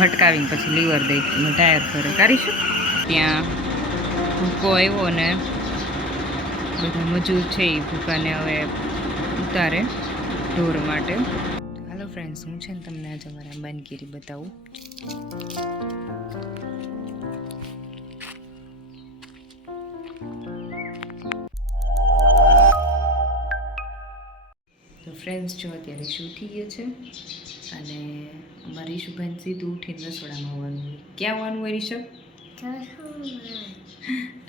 ભટકાવીને પછી લીવર દઈ ટાયર ફરે કાઢીશું. ત્યાં ભૂકો આવ્યો ને બધા મજૂર છે એ ભૂકાને હવે ઉતારે ઢોર માટે. હાલો ફ્રેન્ડ્સ, હું છે ને તમને આજે અમારા અંબાની કેરી બતાવું. તો ફ્રેન્ડ્સ જો અત્યારે ઈશુ ઉઠી ગયો છે અને અમારા ઈશુભાઈને સીધું ઉઠીને રસોડામાં આવવાનું હોય. ક્યાં આવવાનું હોય રિષભ?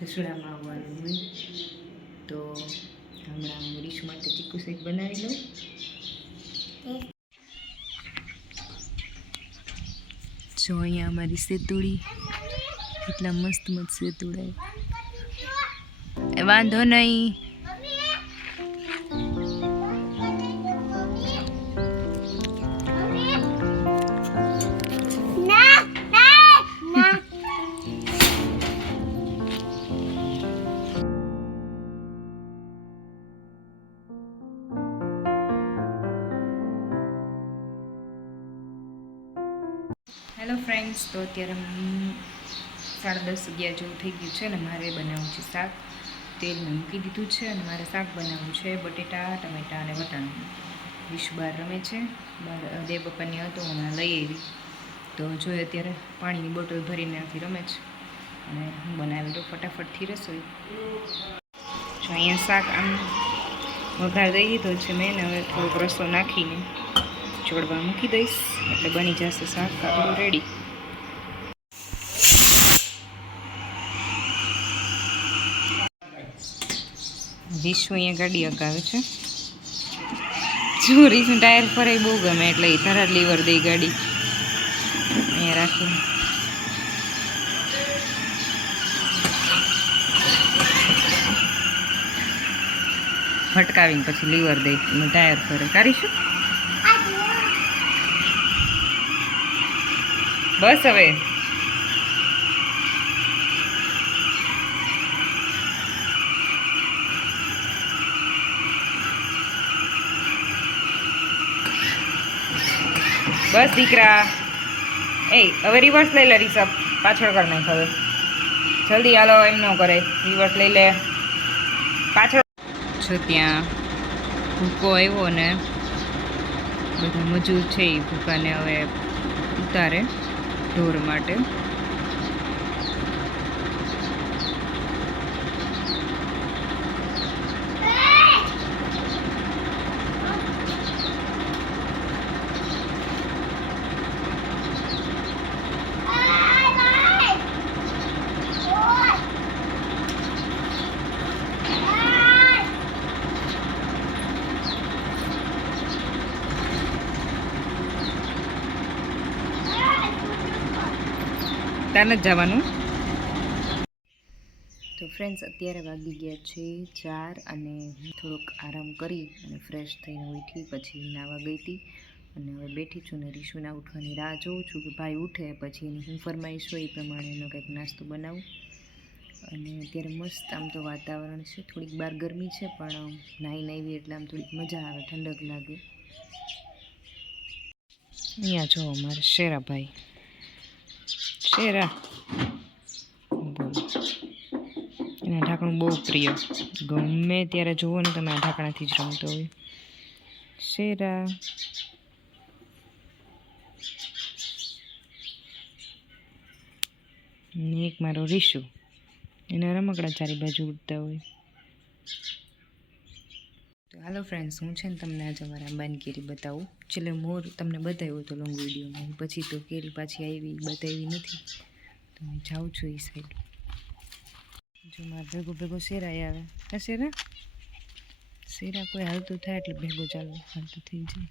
રસોડામાં આવવાનું હોય. તો હમણાં ઈશુ માટે ચીકુ શેક બનાવી લઉં. જો અહીંયા અમારી સેતુડી, કેટલા મસ્ત મસ્ત સેતુડા. વાંધો નહીં. હેલો ફ્રેન્ડ્સ, તો અત્યારે 10:30 જેવું થઈ ગયું છે ને મારે બનાવવું છે શાક. તેલમાં મૂકી દીધું છે અને મારે શાક બનાવવું છે બટેટા, ટમેટા અને વટાણા. ઈશુ બહાર રમે છે, બહાર દેવ પપ્પાની હતો હમણાં લઈ આવી. તો જોઈએ અત્યારે પાણીની બોટલ ભરીને ત્યાંથી રમે છે અને હું બનાવી દઉં ફટાફટથી રસોઈ. જો અહીંયા શાક આમ વઘાર દઈ દીધો છે મેં, હવે થોડોક રસો નાખીને ચોળવા મૂકી દઈશ એટલે બની જશે શાક આપણું રેડી. રીશુ અહીંયા ગાડી અગાવે છે. જો રીશુ ટાયર ફરે બહુ ગમે એટલે એ તરત લીવર દઈ ગાડી અહીંયા રાખીને. ભટકાવીને પછી લીવર દઈ ટાયર ફરે કાઢીશું. બસ હવે બસ દીકરા. હવે રિવર્સ લઈ લે રિષભ, પાછળ કર નાખ. હવે જલ્દી હાલો, એમ ન કરે, રિવર્સ લઈ લે પાછળ. જો ત્યાં ભૂકો આવ્યો ને બધા મજૂર છે એ ભૂકાને હવે ઉતારે ઢોર માટે. ત્યાં જ જવાનું. તો ફ્રેન્ડ્સ અત્યારે વાગી ગયા છે 4 અને હું થોડોક આરામ કરી અને ફ્રેશ થઈને ઉઠી, પછી નાવા ગઈ હતી અને હવે બેઠી છું ને રીશુના ઉઠવાની રાહ જોઉં છું કે ભાઈ ઉઠે પછી એની હું ફરમાઈશ હોય એ પ્રમાણે એનો કંઈક નાસ્તો બનાવું. અને અત્યારે મસ્ત આમ તો વાતાવરણ છે, થોડીક બહાર ગરમી છે પણ નાહીને આવી એટલે આમ થોડીક મજા આવે, ઠંડક લાગે. અહીંયા જો અમારે શેરાભાઈ, શેરા એના ઢાંકણું બહુ પ્રિય, ગમે ત્યારે જુઓ ને તમે આ ઢાંકણાથી જ રમતો હોય. શેરા ને એક મારો રીશુ, એના રમકડા ચારી બાજુ ઉડતા હોય. તો હાલો ફ્રેન્ડ્સ, હું છે ને તમને આજે અમારા અંબાની કેરી બતાવું. છેલ્લે મોર તમને બતાવ્યો હતો લોંગ વિડીયોમાં, પછી તો કેરી પાછી આવી બતાવી નથી, તો હું જાઉં છું એ સાઈડ. જો મારે ભેગો ભેગો શેરા આવે. હા શેરા, શેરા કોઈ હાલતું થાય એટલે ભેગો ચાલો હાલતું થઈ જાય.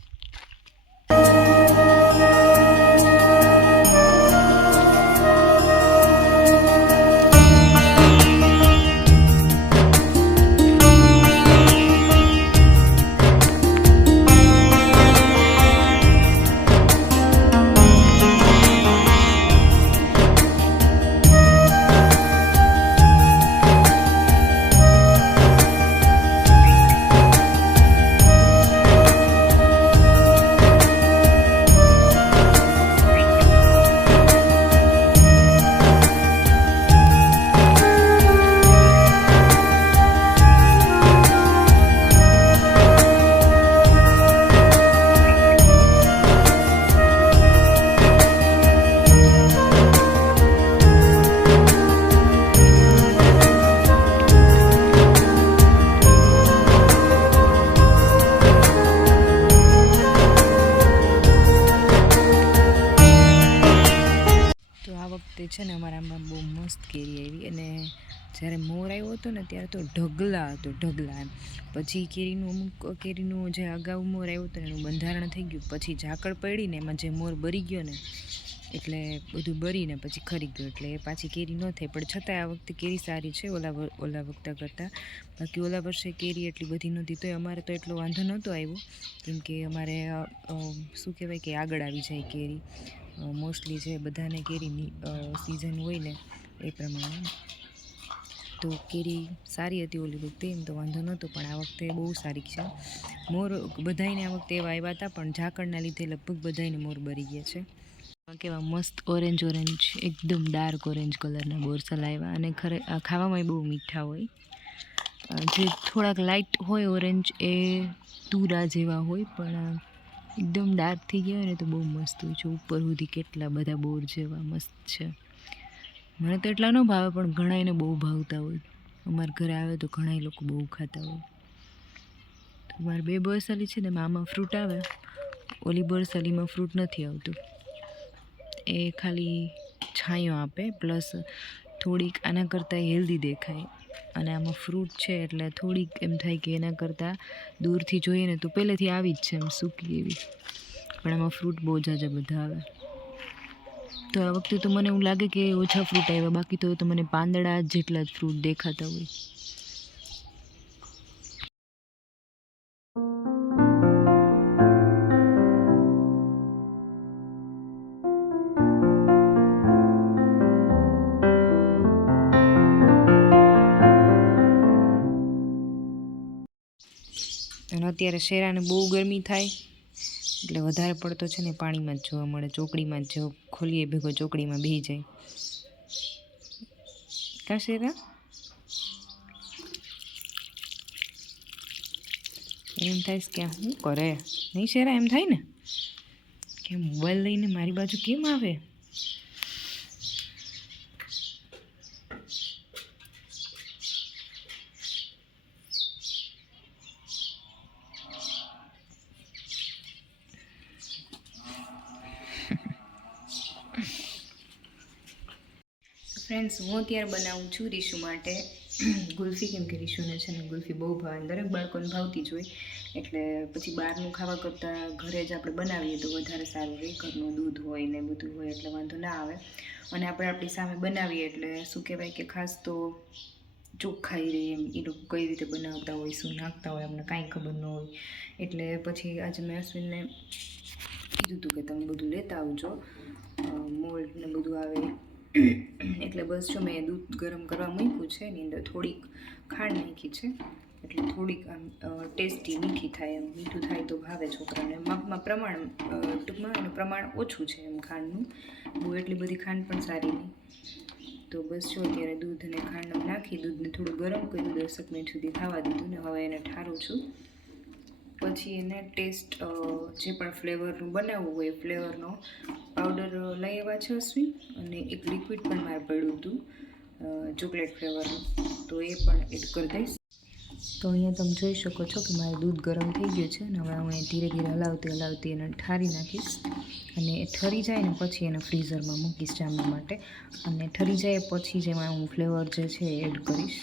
તે છે ને અમારા આંબામાં બહુ મસ્ત કેરી આવી, અને જ્યારે મોર આવ્યો હતો ને ત્યારે તો ઢગલા એમ. પછી કેરીનું જે અગાઉ મોર આવ્યો હતો એનું બંધારણ થઈ ગયું, પછી ઝાકળ પડીને એમાં જે મોર બરી ગયો ને એટલે બધું બરીને પછી ખરી ગયું, એટલે એ પાછી કેરી ન થઈ. પણ છતાંય આ વખતે કેરી સારી છે ઓલા વખતે કરતાં. બાકી ઓલા વર્ષે કેરી એટલી બધી નહોતી, તોય અમારે તો એટલો વાંધો નહોતો આવ્યો, કેમ કે અમારે શું કહેવાય કે આગળ આવી જાય કેરી. મોસ્ટલી છે બધાને કેરીની સિઝન હોય ને એ પ્રમાણે. તો કેરી સારી હતી ઓલી વખતે, એમ તો વાંધો નહોતો, પણ આ વખતે બહુ સારી છે. મોર બધાને આ વખતે એવા આવ્યા હતા, પણ ઝાકળના લીધે લગભગ બધાને મોર બરી ગયા છે. કેવા મસ્ત ઓરેન્જ એકદમ ડાર્ક ઓરેન્જ કલરના બોરસલ આવ્યા, અને ખાવામાં બહુ મીઠા હોય. જે થોડાક લાઇટ હોય ઓરેન્જ એ તુરા જેવા હોય, પણ એકદમ ડાર્ક થઈ ગયા હોય ને તો બહુ મસ્ત હોય છે. ઉપર સુધી કેટલા બધા બોર જેવા મસ્ત છે. મને તો એટલા ન ભાવે, પણ ઘણા એને બહુ ભાવતા હોય. અમારા ઘરે આવે તો ઘણા લોકો બહુ ખાતા હોય. તો મારે 2 બોરસલી છે ને આમાં ફ્રૂટ આવે, ઓલી બોરસલીમાં ફ્રૂટ નથી આવતું. એ ખાલી છાંયો આપે, પ્લસ થોડીક આના કરતાં હેલ્ધી દેખાય, અને આમાં ફ્રૂટ છે એટલે થોડીક એમ થાય કે એના કરતાં દૂરથી જોઈએ ને તો પહેલેથી આવી જ છે એમ સૂકી એવી, પણ આમાં ફ્રૂટ બહુ ઝાઝા બધા આવે. તો આ વખતે તો મને એવું લાગે કે ઓછા ફ્રૂટ આવ્યા, બાકી તો મને પાંદડા જેટલા જ ફ્રૂટ દેખાતા હોય. અને અત્યારે શેરાને બહુ ગરમી થાય એટલે વધારે પડતો છે ને પાણીમાં જ જોવા મળે, ચોકડીમાં જ ખોલીએ ભેગો ચોકડીમાં બેસી જાય. કા શેરા એમ થાય કે શું કરે નહીં શેરા, એમ થાય ને કે મોબાઈલ લઈને મારી બાજુ કેમ આવે. ફ્રેન્ડ્સ, હું અત્યારે બનાવું છું રીશુ માટે ગુલ્ફી, કેમ કે રીશુને છે ને ગુલ્ફી બહુ ભાવે, દરેક બાળકોને ભાવતી જ હોય. એટલે પછી બહારનું ખાવા કરતાં ઘરે જ આપણે બનાવીએ તો વધારે સારું રહે. ઘરનું દૂધ હોય ને બધું હોય એટલે વાંધો ના આવે, અને આપણે આપણી સામે બનાવીએ એટલે શું કહેવાય કે ખાસ તો ચોખ્ખાઈ રહે એમ. એ લોકો કઈ રીતે બનાવતા હોય, શું નાખતા હોય, અમને કાંઈ ખબર ન હોય. એટલે પછી આજે મેં અશ્વિનને કીધું હતું કે તમે બધું લેતા આવજો, મોલ્ડ ને બધું આવે. એટલે બસ જો મેં દૂધ ગરમ કરવા મૂક્યું છે, એની અંદર થોડીક ખાંડ નાખી છે, એટલે થોડીક આમ ટેસ્ટી મીઠી થાય, એમ મીઠું થાય તો ભાવે છોકરાને. માપમાં ટૂંકમાં એનું પ્રમાણ ઓછું છે એમ ખાંડનું, બહુ એટલી બધી ખાંડ પણ સારી નહીં. તો બસ જો અત્યારે દૂધ અને ખાંડ નાખી, દૂધને થોડું ગરમ કર્યું, 10 મિનિટ સુધી થવા દીધું ને હવે એને ઠારું છું. પછી એને ટેસ્ટ જે પણ ફ્લેવરનું બનાવવું હોય ફ્લેવરનો પાવડર લઈ આવ્યા છે અશ્વિન, અને એક લિક્વિડ પણ મારે પડ્યું હતું ચોકલેટ ફ્લેવરનું, તો એ પણ એડ કરી દઈશ. તો અહીંયા તમે જોઈ શકો છો કે મારું દૂધ ગરમ થઈ ગયું છે, અને હવે હું ધીરે ધીરે હલાવતી એને ઠારી નાખીશ, અને એ ઠરી જાય ને પછી એને ફ્રીઝરમાં મૂકીશ જામવા માટે, અને ઠરી જાય પછી જ એમાં હું ફ્લેવર જે છે એ એડ કરીશ.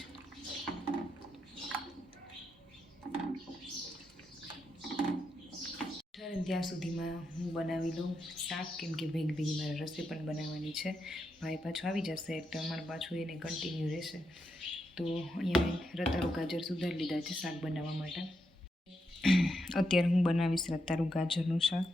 ત્યાં સુધીમાં હું બનાવી લઉં શાક, કેમ કે ભેગી મારે રસોઈ પણ બનાવવાની છે. ભાઈ પાછો આવી જશે એટલે અમારે પાછું એને કન્ટિન્યુ રહેશે. તો અહીંયા રતાળુ ગાજર સુધારી લીધા છે શાક બનાવવા માટે. અત્યારે હું બનાવીશ રતાળુ ગાજરનું શાક.